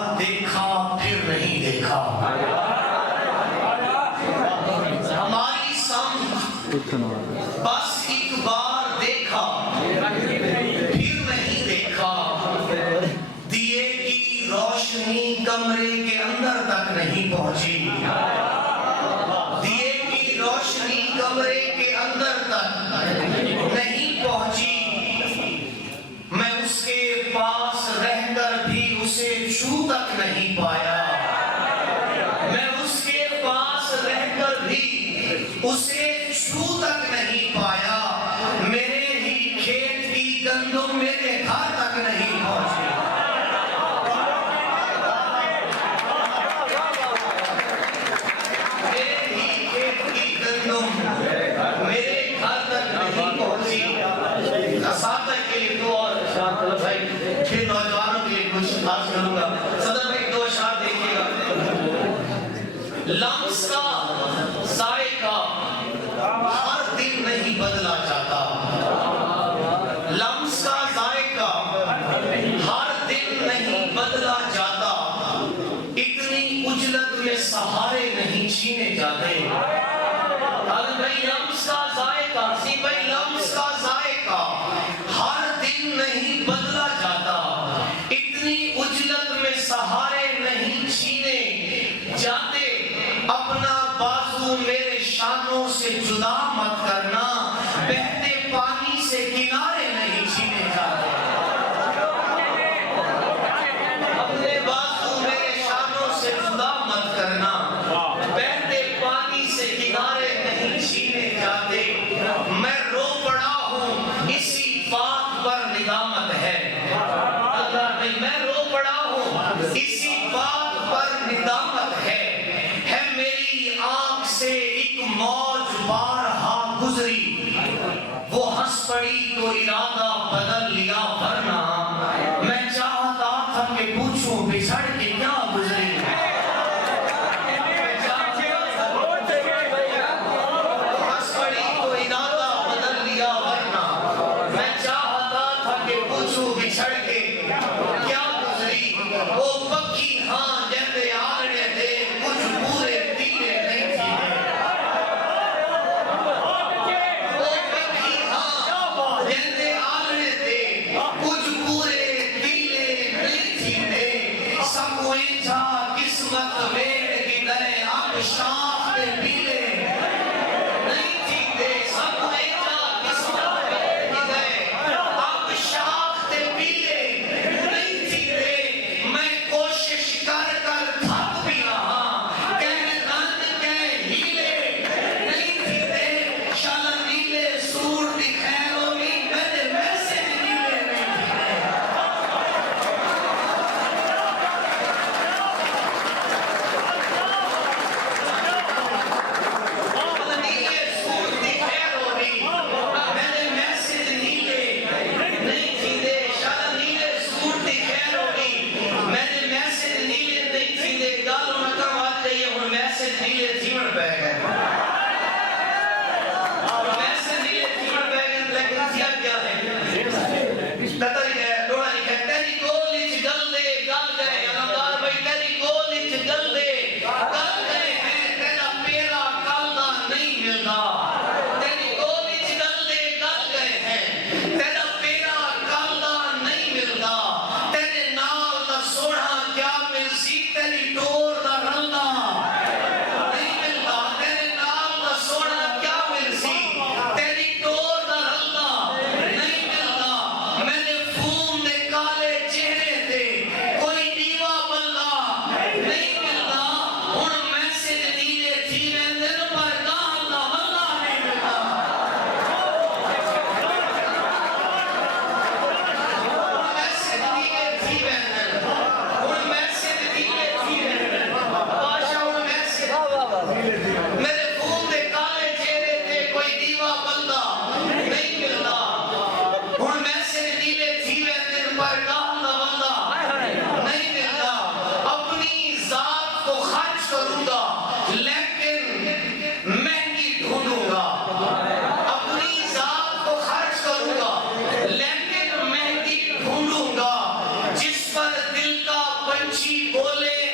बार देखा फिर नहीं देखा। हमारी समझ बस एक बार देखा फिर नहीं देखा। दिए की रोशनी कमरे के अंदर तक नहीं पहुंची। दिए की रोशनी कमरे के अंदर तक नहीं पहुंची। मैं उसके पास रहकर भी उसे छू तक नहीं पाया। मैं उसके पास रहकर भी उसे छू तक नहीं पाया। मेरे ही खेत की गंदम मेरे घर तक नहीं पहुंची। मेरे ही खेत की गंदम मेरे घर तक नहीं पहुंची। के लिए दो और भाई फिर नौजवानों के लिए कुछ खास करूंगा। सदर भाई दो अशार देखिएगा। लम्स का जायका हर दिन नहीं बदला जाता। लम्स का जायका हर दिन नहीं बदला जाता। इतनी उजलत में सहारे नहीं छीने जाते। भाई लम्स का जायका, सी भाई लम्स का जायका हर दिन नहीं बदला जाता। इतनी उजलत में सहारे नहीं छीने जाते। अपना बाजू मेरे शानों से जुदा मत करना। बहते पानी से किनारे नहीं छीने जाते। अपने बाजू मेरे शानों से जुदा मत करना। बहते पानी से किनारे नहीं छीने जाते। मैं रो पड़ा हूँ इसी बात पर निदामत है। अल्लाह भाई मैं रो पड़ा हूँ इसी बात पर निदामत है। मेरी आंख से एक मौज बारहा गुजरी। वो हंस पड़ी तो इरादा बदल लिया, वरना मैं चाहता था कि पूछूं बिछड़ के क्या गुजरी। हंस पड़ी तो इरादा बदल लिया, वरना मैं चाहता था कि पूछूं बिछड़ के क्या गुजरी। वो पक्षी हाँ जैसे आने दे कुछ पूरे तीले नहीं थी। वो पक्षी हाँ जैसे आने दे कुछ पूरे तीले नहीं थी। सब जा किस्मत वेड़ की तरह अब शाख पे पीले नहीं थी। सब जा किस्मत वेड़ की तरह अब शाख पे पीले नहीं थी। मैं कोशिश कर बोले